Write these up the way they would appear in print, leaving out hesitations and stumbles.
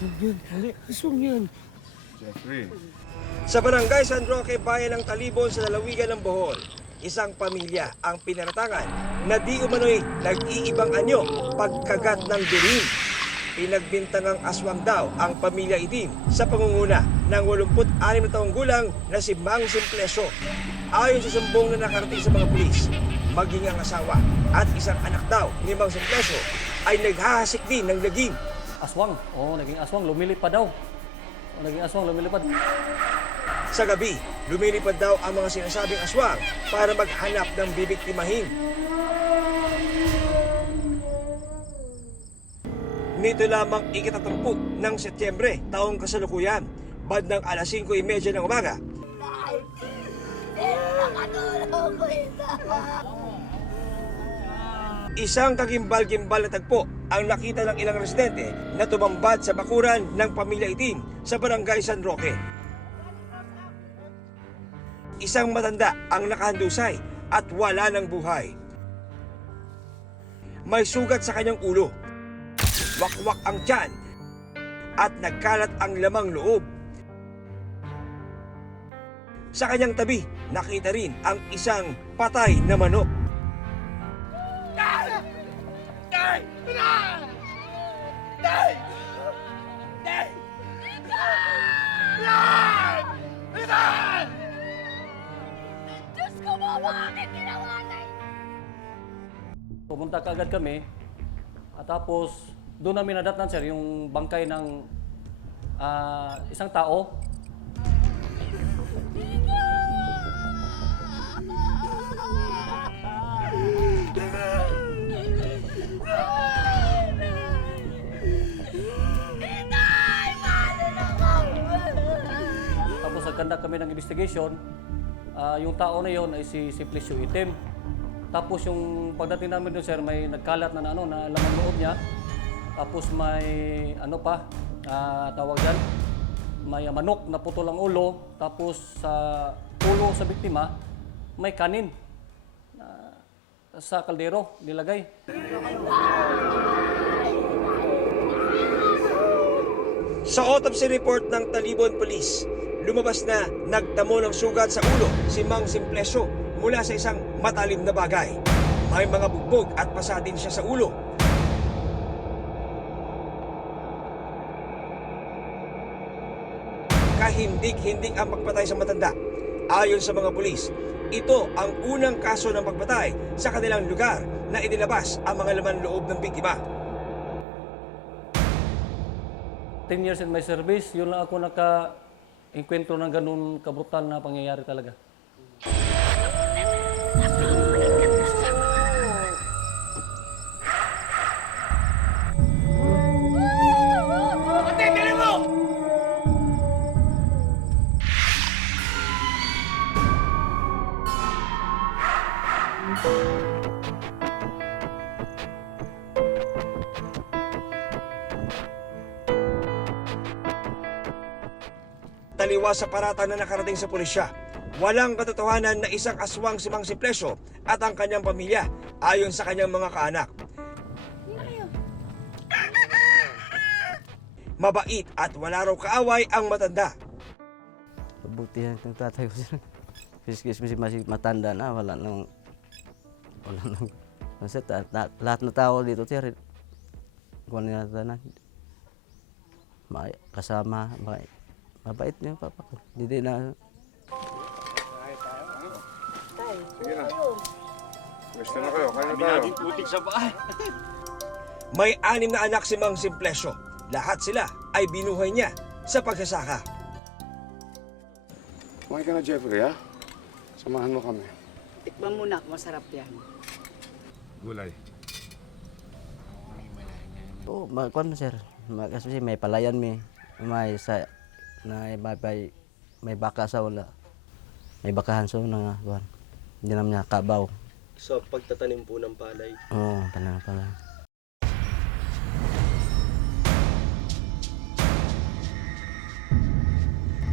Aswang yun. Hindi, aswang yun. Jeffrey. Sa barangay San Roque, bayan ng Talibon sa lalawigan ng Bohol, isang pamilya ang pinaratangan na di umano'y nag-iibang anyo pagkagat ng dilim. Pinagbintangang aswang daw ang pamilya Itim sa pangunguna ng 86 na taong gulang na si Mang Simplesio. Ayon sa sumbong na nakarating sa mga pulis, maging ang asawa at isang anak daw ni Mang Simplesio ay naghahasik din ng lagim. Aswang. Oo, naging aswang. Lumilipad daw. Oo, naging aswang, lumilipad. Sa gabi, lumilipad daw ang mga sinasabing aswang para maghanap ng bibiktimahin. Nito lamang ikatatampu ng Setyembre, taong kasalukuyan, bandang alas 5:30 ng umaga. Isang kagimbal-gimbal na tagpo ang nakita ng ilang residente na tumambad sa bakuran ng pamilya Itim sa barangay San Roque. Isang matanda ang nakahandusay at wala ng buhay. May sugat sa kanyang ulo, wakwak ang tiyan, at nagkalat ang lamang loob. Sa kanyang tabi, nakita rin ang isang patay na manok. Diyos ko mo, bakit ginawa na ito? Pumunta kaagad kami. At tapos, doon namin nadatnan, sir, yung bangkay ng isang tao. Tapos nagkandak kami ng investigation. Yung tao na yon ay si Simplesio Itim. Tapos yung pagdating namin doon, sir, may nagkalat na na laman loob niya. Tapos may tawag dyan, may manok na putol ang ulo. Tapos sa ulo sa biktima, may kanin na sa kaldero nilagay. Sa autopsy report ng Talibon Police, lumabas na nagtamo ng sugat sa ulo si Mang Simplesio mula sa isang matalim na bagay. May mga bugbog at pasa din siya sa ulo. Kahindig-hindig ang pagpatay sa matanda. Ayon sa mga pulis, ito ang unang kaso ng pagpatay sa kanilang lugar na inilabas ang mga laman loob ng biktima. 10 years in my service, yun lang ako naka-enkwentro ng ganun kabrutal na pangyayari talaga. Taliwas sa paratang na nakarating sa pulisya, walang katotohanan na isang aswang si Mang Simplesio at ang kanyang pamilya ayon sa kanyang mga kaanak. Mabait at wala raw kaaway ang matanda. Pabutihan ng tatay ko sir. Fiskis masih matanda na, wala nang Kasi lahat na tao dito sir, kung ano na kasama, mabait niya papa ko. Hindi na. Sige na. Gusto na kayo, kaya na tayo. May 6 na anak si Mang Simplesio. Lahat sila ay binuhay niya sa pagsasaka. Kumain ka na, Jeffrey, ha? Samahan mo kami. Tikman muna, masarap yan. Gulay. Oo, kuan sir. Kasi may palayan may baka sa wala. May bakahan sa una kuan. Hindi naman niya kabaw. So pagtatanim po ng palay. Oo, tanim pala.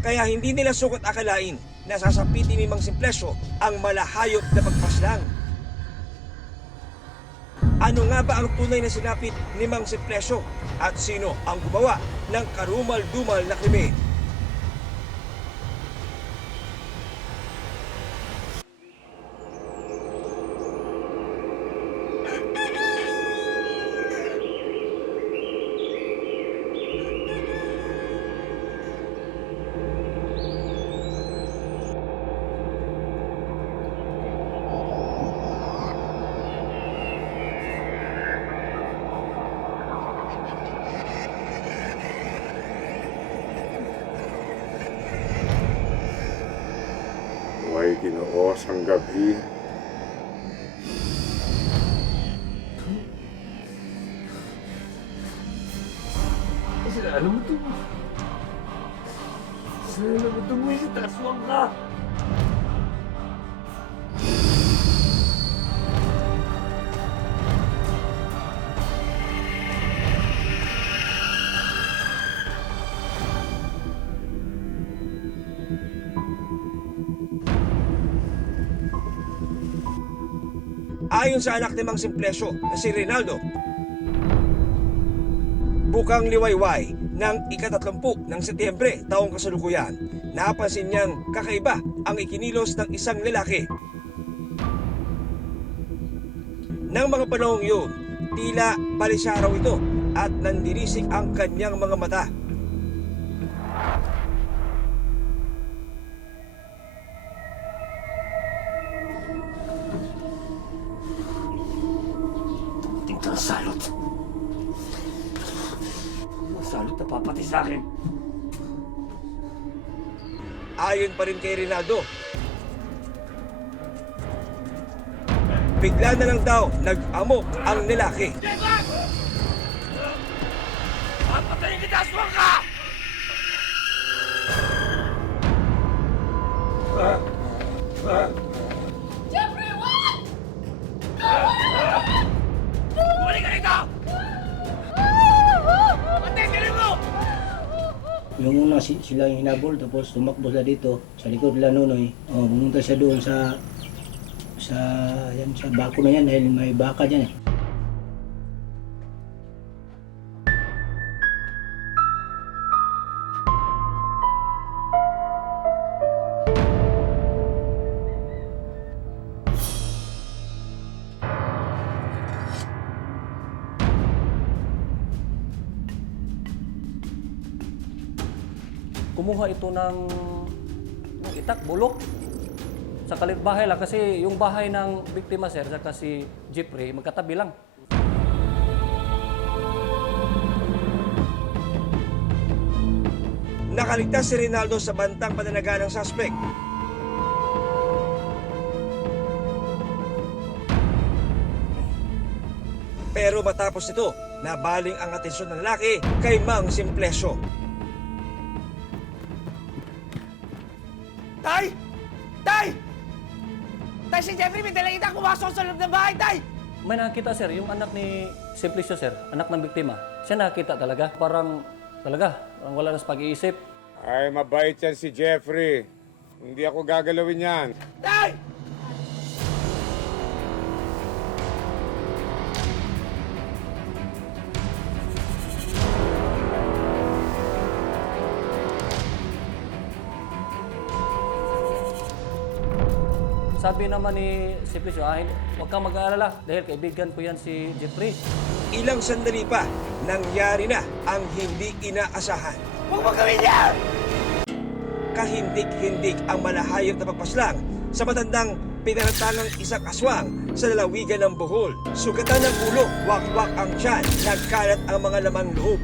Kaya hindi nila sukat akalain na sasapitin ni Mang Simplesio ang malahayop na pagpaslang. Ano nga ba ang tunay na sinapit ni Mang Simplesio? At sino ang gumawa ng karumal-dumal na krimen? Huwag Ginoo sang gabi. Alam mo ito. Alam mo ito mo yung taswang ka. Ayon sa anak ni Mang Simplesio na si Rinaldo, bukang liwayway ng ika-30 ng Setyembre taong kasalukuyan, napansin niyang kakaiba ang ikinilos ng isang lalaki. Nang mga panahong yun, tila balisa raw ito at nandirisik ang kanyang mga mata. Tingnan ka salot. Salot na papati sa akin. Ayon pa rin kay Rinaldo, bigla na lang daw nag-amok ang lalaki. Papatayin kita, aswang ka! Jeffrey, what? Bumalik ka rito! Patay ka rin mo! Yung una sila yung hinabol, tapos tumakbo sila dito sa likod nila Nonoy. Pumunta siya doon sa bako na yan dahil may baka dyan eh. Kumuha ito ng itak, bulok. Sa bahay lang kasi yung bahay ng biktima sir at si Jeffrey magkatabi lang. Nakaligtas si Rinaldo sa bantang pananaga ng suspect. Pero matapos ito, nabaling ang atensyon ng lalaki kay Mang Simplesio. Tay! Tay! Tay, si Jeffrey may dalang itak pumasok sa loob ng bahay, Tay! May nakita sir, yung anak ni Simplicio sir, anak ng biktima. Siya nakita talaga, parang wala na sa pag-iisip. Ay, mabait yan si Jeffrey. Hindi ako gagalawin yan. Tay! Sabi naman ni Simplicio, huwag kang mag-aalala dahil kaibigan ko yan si Jeffrey. Ilang sandali pa, nangyari na ang hindi inaasahan. Huwag mo gawin yan! Kahindik-hindik ang malahayop na pagpaslang sa matandang pinaratangang isang aswang sa lalawigan ng Bohol. Sugatan ng ulo, wak-wak ang tiyan, nagkalat ang mga lamang loob.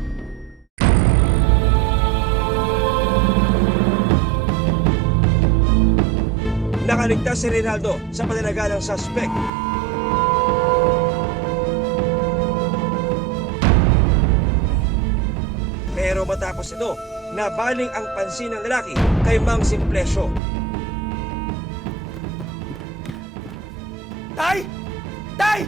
Nakaligtas si Rinaldo sa pananaga ng suspect. Pero matapos ito, nabaling ang pansin ng lalaki kay Mang Simplesio. Tay! Tay!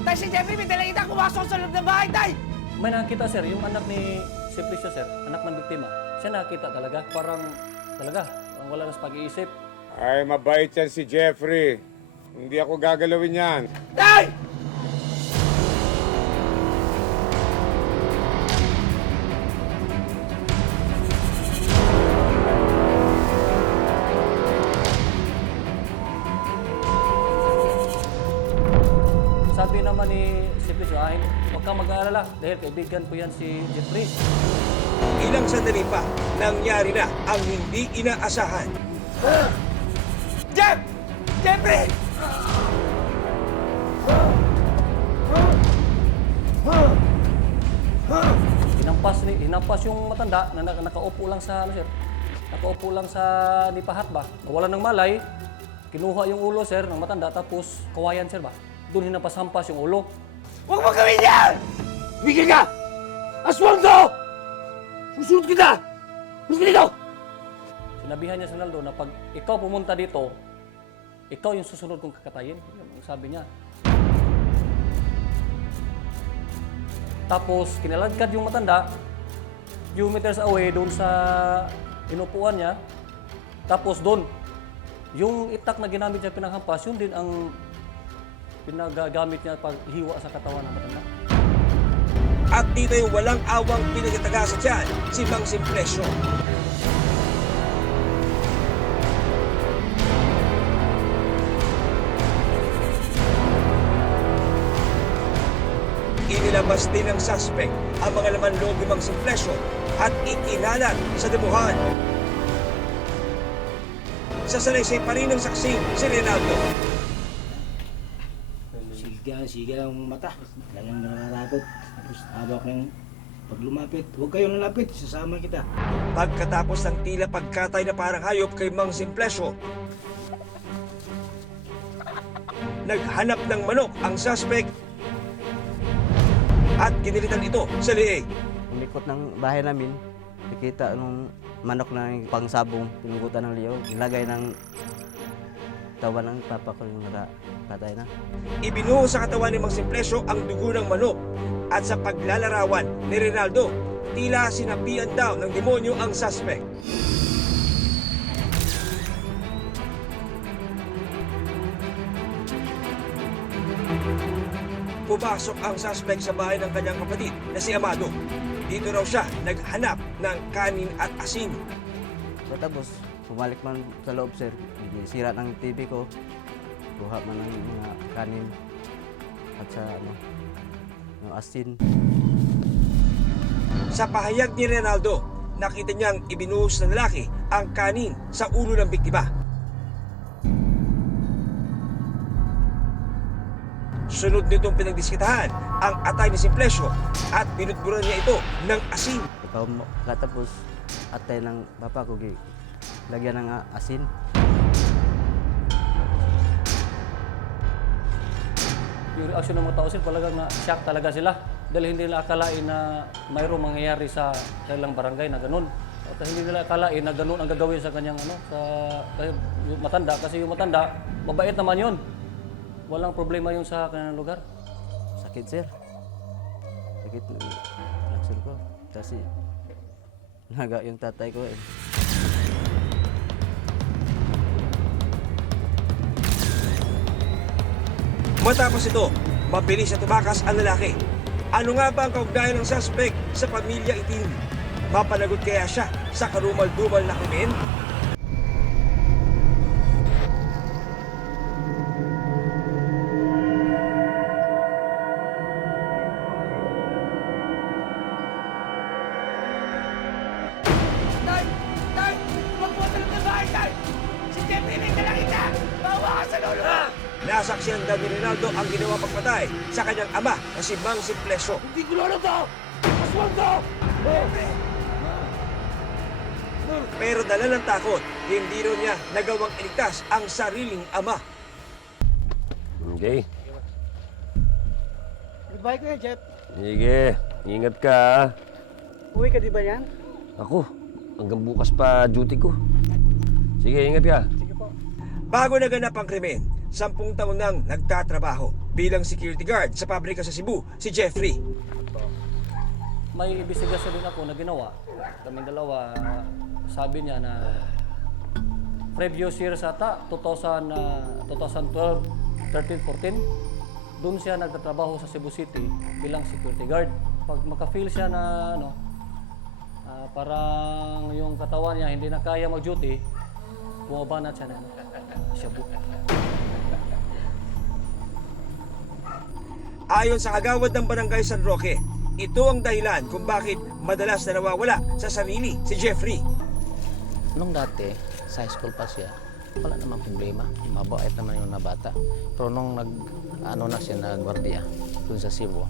Tay, si Jeffrey may dalang itak pumasok sa loob ng bahay, Tay! May nakita sir, yung anak ni Simplicio sir, anak ng biktima. Siya nakita talaga, parang wala na sa pag-iisip. Ay, mabait yan si Jeffrey. Hindi ako gagalawin yan. Tay! sabi naman ni Simplicio, huwag kang mag-aalala dahil kaibigan ko yan si Jeffrey. Ilang sandali pa, nangyari na ang hindi inaasahan. Jeff! Jeffrey! Hinampas yung matanda na nakaupo lang sa, sir, nakaupo lang sa nipahat ba. Wala ng malay, kinuha yung ulo, sir, ng matanda, tapos kawayan, sir ba. Doon hinampas-hampas yung ulo. Huwag mo gawin yan! Bigil ka! Aswang to! Susunod kita! Gusto dito! Sinabihan niya si Naldo na pag ikaw pumunta dito, ikaw yung susunod kong kakatayin. Yun ang sabi niya. Tapos, kinalagkad yung matanda, few meters away doon sa inupuan niya. Tapos doon, yung itak na ginamit niya pinanghampas, yun din ang pinagamit niya pag hiwa sa katawan ng matanda. At dito yung walang awang pinagtagasan dyan, si Mang Simplicio. Inilabas din ng suspect ang mga laman loob ni Mang Simplicio at ikinalat sa debuhan. Sa salaysay pa rin ng saksi si Rinaldo. Siga ang mata. Talagang nakakatakot. Tapos habak ng pag lumapit, huwag kayong lalapit, sasama kita. Pagkatapos ng tila pagkatay na parang hayop kay Mang Simplicio, naghanap ng manok ang suspect at ginilitan ito sa liig. Umikot ng bahay namin, nakita nung manok na pangsabong, pinugutan ng liyaw, ilagay ng tawan ng papa ko yung nakapatay na. Ibinuhos sa katawan ni Mang Simplicio ang dugo ng manok at sa paglalarawan ni Rinaldo, tila sinapian daw ng demonyo ang suspect. Pumasok ang suspect sa bahay ng kanyang kapatid na si Amado. Dito raw siya naghanap ng kanin at asin. Tapos, bumalik man sa loob, sir. Sira ng TV ko. Buha man ng mga kanin at sa yung asin. Sa pahayag ni Rinaldo, nakita niyang ibinuhos ng lalaki ang kanin sa ulo ng biktima. Sunod nitong pinagdiskitahan ang atay ni Simplicio at binutburan niya ito ng asin. Katapos, atay ng papa ko, lagyan ng asin. Yung reaksyon ng mga tao, sir, talagang na-shock talaga sila. Dahil hindi nila akalain na mayroong mangyayari sa kanilang barangay na ganun. At hindi nila akalain na ganun ang gagawin sa kanyang yung matanda. Kasi yung matanda, mabait naman yun. Walang problema yun sa kanilang lugar. Sakit, sir. Sakit ng reaksyon ko. Kasi naga yung tatay ko eh. Matapos ito, mabilis na tumakas ang lalaki. Ano nga ba ang kaugnayan ng suspect sa pamilya Itim? Mapanagot kaya siya sa karumal-dumal na krimen? Tay! Tay! Huwag mo sa loob ng bahay, tay! Si Jeffrey may dalangin na! Bawa ka sa lolo! Nasaksihan daw ni Rinaldo ang ginawa pagpatay sa kanyang ama na si Mang Simplicio. Hindi ko lolo to! Aswang to! Jeffrey! Pero dala ng takot, hindi rin niya nagawang iligtas ang sariling ama. Okay. Goodbye ko yan, Jeff. Sige, ingat ka ha. Uwi ka di ba yan? Ako, hanggang bukas pa duty ko. Sige, ingat ka. Bago naganap ang krimen, 10 taon nang nagtatrabaho bilang security guard sa pabrika sa Cebu, si Jeffrey. May investigasyon din ako na ginawa. Kaming dalawa, sabi niya na previous years ata, 2012, 13, 14, doon siya nagtatrabaho sa Cebu City bilang security guard. Pag maka-feel siya na parang yung katawan niya hindi na kaya mag-duty, bumabanat siya na shabu. Ayon sa kagawad ng Barangay San Roque, ito ang dahilan kung bakit madalas na nawawala sa sarili si Jeffrey. Nung dati, sa high school pa siya, wala namang problema. Mabait naman yung nabata. Pero nung na siya, nagwardiya dun sa Cebu,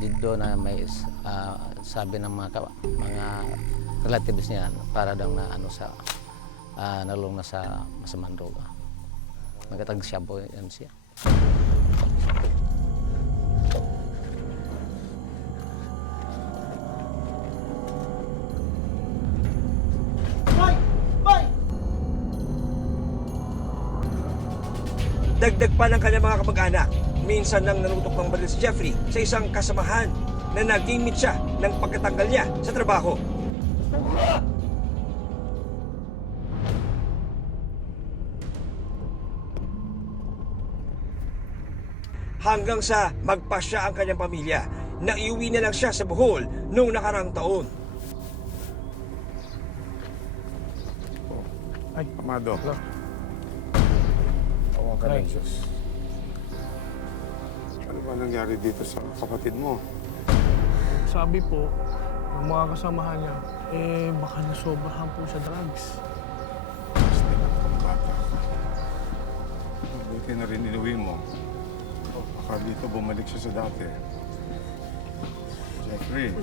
dito na may sabi ng mga relatives niya para daw na nalung na sa masamang droga. Nagkatag-shabu yan siya. Dagdag pa ng kanyang mga kamag-anak, minsan nang nanutok ng baril si Jeffrey sa isang kasamahan na naging mitsa ng pagkatanggal niya sa trabaho. Hanggang sa magpasya ang kanyang pamilya na iuwi na lang siya sa Bohol noong nakarang taon. Ay, Amado. Tawag ka ng Diyos. Ano ba nangyari dito sa kapatid mo? Sabi po, ng mga kasamahan niya, baka nasobrahan po sa drugs. Mas tinatang bata. Mabuti na rin inuwi mo. Baka dito bumalik siya sa dati. Jeffrey.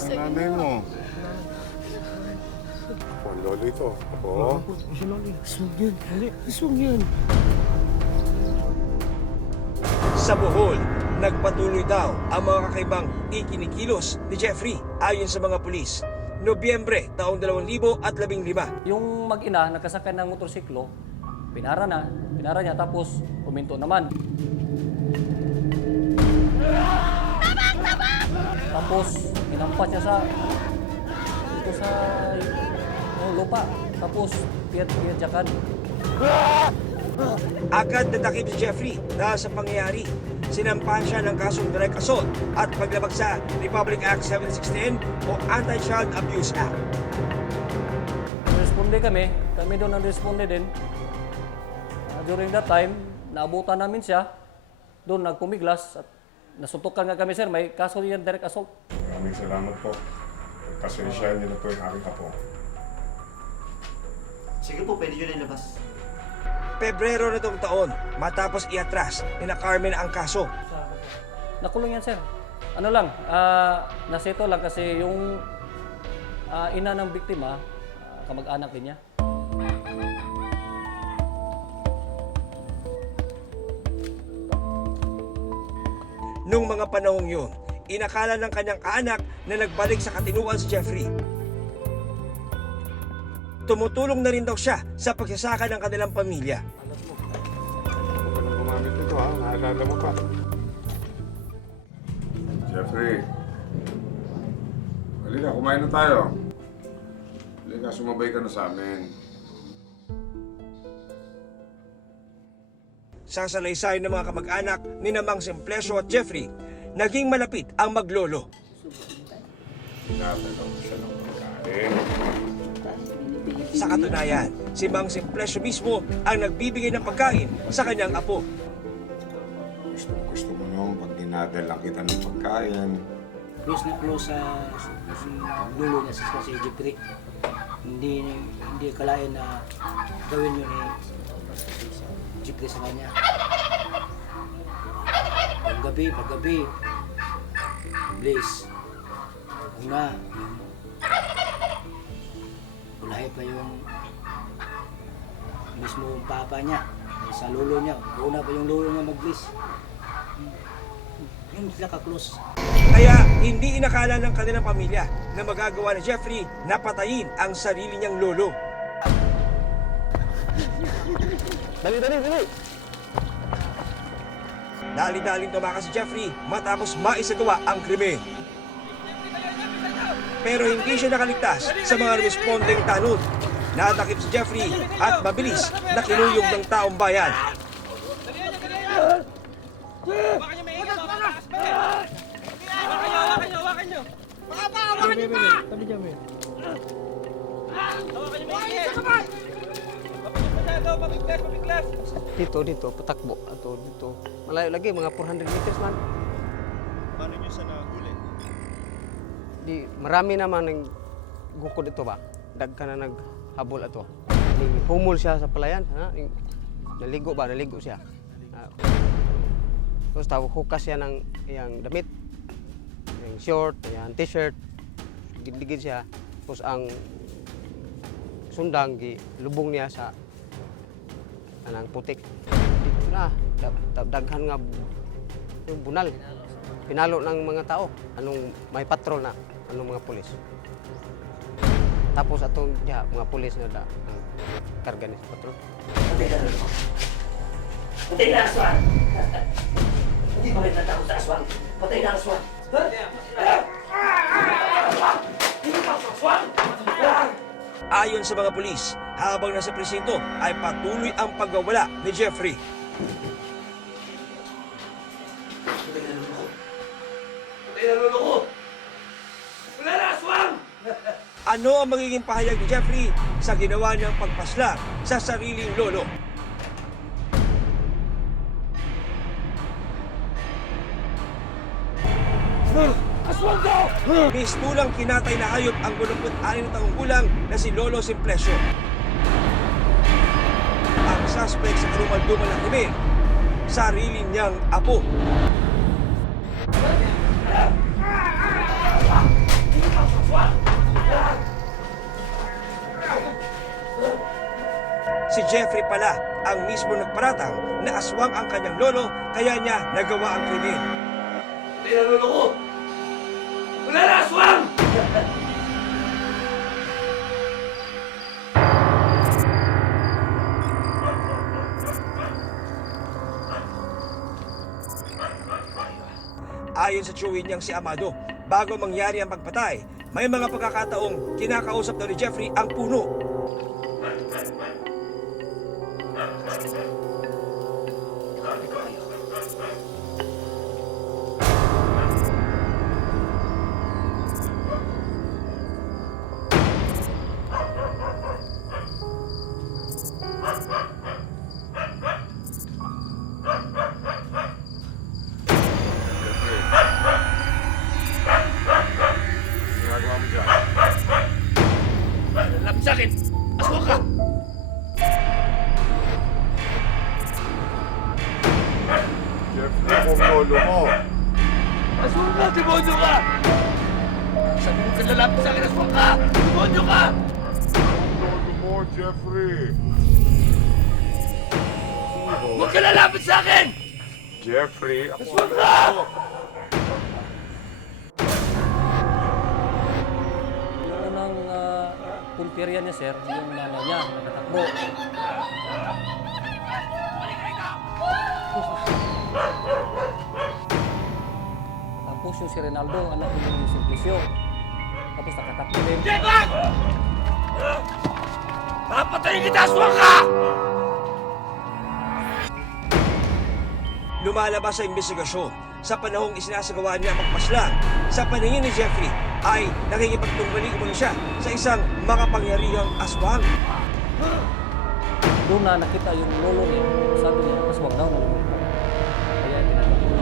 Ang nanay mo. Ako, ang lolo ito. Ako. Si Loli, isog yun. Hindi, isog yun. Sa Bohol, nagpatuloy daw ang mga kakaibang ikinikilos ni Jeffrey ayon sa mga pulis. Nobyembre taong 2015. Yung mag-ina, nagkasakay ng motorsiklo, pinara niya, tapos puminto naman. Tapos, inampas niya sa lupa. Tapos, piyat-piyatyakan. Agad natakip si Jeffrey dahil sa pangyayari. Sinampahan siya ng kasong direct assault at paglabag sa Republic Act 7610 o Anti-Child Abuse Act. Responde kami doon ang responde din. During that time, naabutan namin siya. Doon nagpumiglas at nasuntukan nga kami, sir. May kaso yan, direct assault. Maraming salamat po. Pasensyahan niyo na po yung aking apo. Sige po, pwede nyo na ilabas. Pebrero na itong taon, matapos iatras ni na Carmen ang kaso. Nakulong yan, sir. Ano lang, naseto lang kasi yung ina ng biktima, kamag-anak din niya. Nung mga panahong yun, inakala ng kanyang kaanak na nagbalik sa katinuan si Jeffrey. Tumutulong na rin daw siya sa pagsasaka ng kanilang pamilya. Huwag ka nang gumamit nito ha, naalala mo pa. Jeffrey. Halika, kumain na tayo. Halika, sumabay ka na sa amin. Sa salaysay ng mga kamag-anak ni Namang Simplesio at Jeffrey, naging malapit ang maglolo. Pinatagaw siya ng pagkain. Sa katunayan, si Mang Simplesio mismo ang nagbibigay ng pagkain sa kanyang apo. Gusto mo nung pag dinadala kita ng pagkain. Close na close sa dulo niya sa si Jeffrey. Hindi akalain na gawin yun ni Jeffrey sa kanya. Paggabi, Blaze. Una, bulahe pa yung mismo papa niya sa lolo niya. Una pa yung lolo niya mag-bliss. Yun sila ka-close. Kaya hindi inakala ng kanilang pamilya na magagawa ni Jeffrey na patayin ang sarili niyang lolo. Dali! Dali-daling tumakas si Jeffrey matapos maisagawa ang krimen. Pero hindi siya nakaligtas sa mga responding tanod. Natakip si Jeffrey at mabilis na kinuyog ng taong bayan. Hawakan nyo! Hawakan nyo pa! Tabi dyan, Hawakan nyo maigit! Dito, patakbo. Ato dito. Malayo lagi, mga 400 meters man. Paano nyo sa nahuli? Marami naman ng gukod ito ba? Dagka na naghabol ito. Humol siya sa palayan. Ha? Naligo siya. Tapos hukas siya ng iyang damit. Yung short, yung t-shirt. Gid-gid siya. Tapos ang sundang, lubong niya sa anang putik. Dito na, daghan nga yung bunal. Pinalo ng mga tao. Anong may patrol na, anong mga pulis. Tapos atong mga pulis na ang karga ni sa patrol. Patay na aswang! Hindi ba kayo natakot sa aswang? Patay na aswang! Hindi pa aswang! Ayon sa mga pulis, habang nasa presinto ay patuloy ang pagwawala ni Jeffrey. Wala na aswang! Ano ang magiging pahayag ni Jeffrey sa ginawa niyang pagpaslang sa sariling lolo? Aswang daw! Mistulang kinatay na hayop ang 86 na taong gulang na si Lolo Simplesio. Ang suspect sa karumal-dumal na krimen, sarili niyang apo. Si Jeffrey pala ang mismo nagparatang na aswang ang kanyang lolo kaya niya nagawa ang krimen. Patay na lolo ko! Wala na aswang! Ayon sa chewin niyang si Amado, bago mangyari ang pagpatay, may mga pagkakataong kinakausap daw ni Jeffrey ang puno. Ginagawa mo dyan? Lapit sa akin! Aswang ka! Jeffrey, kung lolo mo. Aswang ka! Demonyo ka! Sabi mo ka lalapit sa akin! Aswang ka! Demonyo ka! Lolo mo, Jeffrey. Huwag ka lalapit sa akin! Jeffrey, ako Aswang ka! Yung unang punteriya niya, sir, yung nanay niya, nakatakbo. Tapos yung si Rinaldo, anak yung Simplicio. Tapos nakatakbo din. Jebag! Papatayin kita! Aswang ka! Lumalabas sa investigasyon sa panahong isinasagawa niya ang pagpaslang. Sa paningin ni Jeffrey ay nakikipagtumbalik umano siya sa isang makapangyarihang aswang. Doon na nakita yung lolo niya, sabi niya, aswang daw na lumipad. Kaya tinatapos.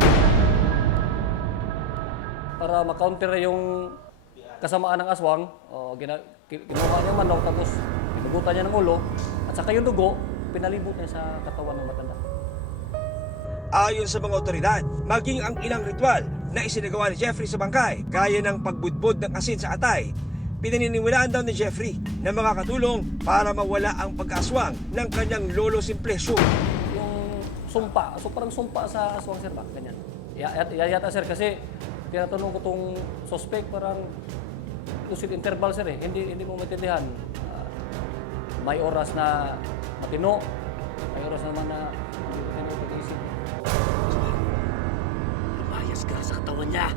Para makounter yung kasamaan ng aswang, kinuha niya ang manok, tapos pinugutan niya ng ulo, at saka yung dugo, pinalibot niya sa katawan ng matanda. Ayon sa mga otoridad, maging ang ilang ritual na isinagawa ni Jeffrey sa bangkay, gaya ng pagbudbod ng asin sa atay, pinaniniwalaan daw ni Jeffrey na makakatulong para mawala ang pag-aswang ng kanyang lolo Simplesio. Yung sumpa, so parang sumpa sa aswang, sir, ba? Ganyan. Yata, sir, kasi tinatanong ko tong suspect, parang lucid interval, sir, eh. Hindi mo maintindihan. May oras na matino, may oras naman na hindi matino pag-isip. Lumayas ka sa katawan niya!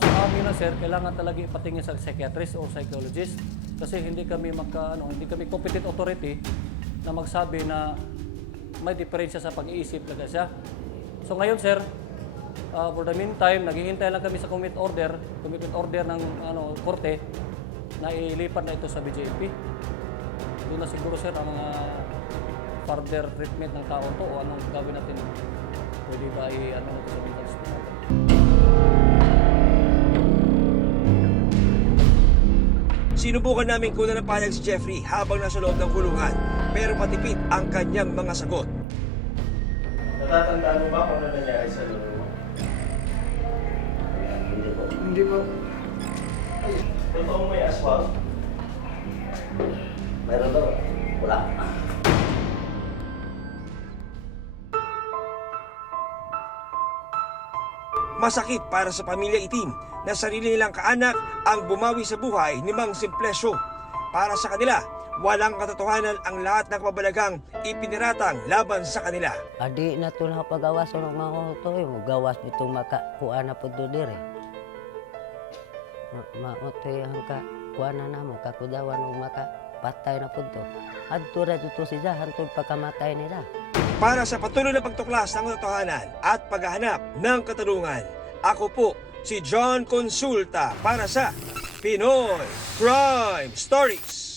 Kami na, sir, kailangan talaga ipatingin sa psychiatrist o psychologist kasi hindi kami competent authority na magsabi na may diferensya sa pag-iisip talaga siya. So ngayon, sir, For the meantime, naghihintay lang kami sa commitment order ng korte na ilipat na ito sa BJP. Doon na siguro sir ang further treatment ng tao to o anong gagawin natin. Pwede ba ito sa mental hospital. Sinubukan namin kunan ng payag si Jeffrey habang nasa loob ng kulungan, pero patipid ang kanyang mga sagot. Natatandaan mo ba kung ano nangyari sa lolo mo? Hindi po. Totoo may aswang? Meron daw. Wala. Masakit para sa pamilya Itim na sarili nilang kaanak ang bumawi sa buhay ni Mang Simplesio. Para sa kanila, walang katotohanan ang lahat ng kababalagang ipiniratang laban sa kanila. Adi na ito na pagawas ng mga auto. Gawas dito makakuha na po ito dire. Maoto yung kuha na naman, kakudawan o makapatay na po ito. Adto na dito siya, hantod pagkamatay nila. Para sa patuloy na pagtuklas ng katotohanan at paghahanap ng katarungan, ako po si John Consulta para sa Pinoy Crime Stories.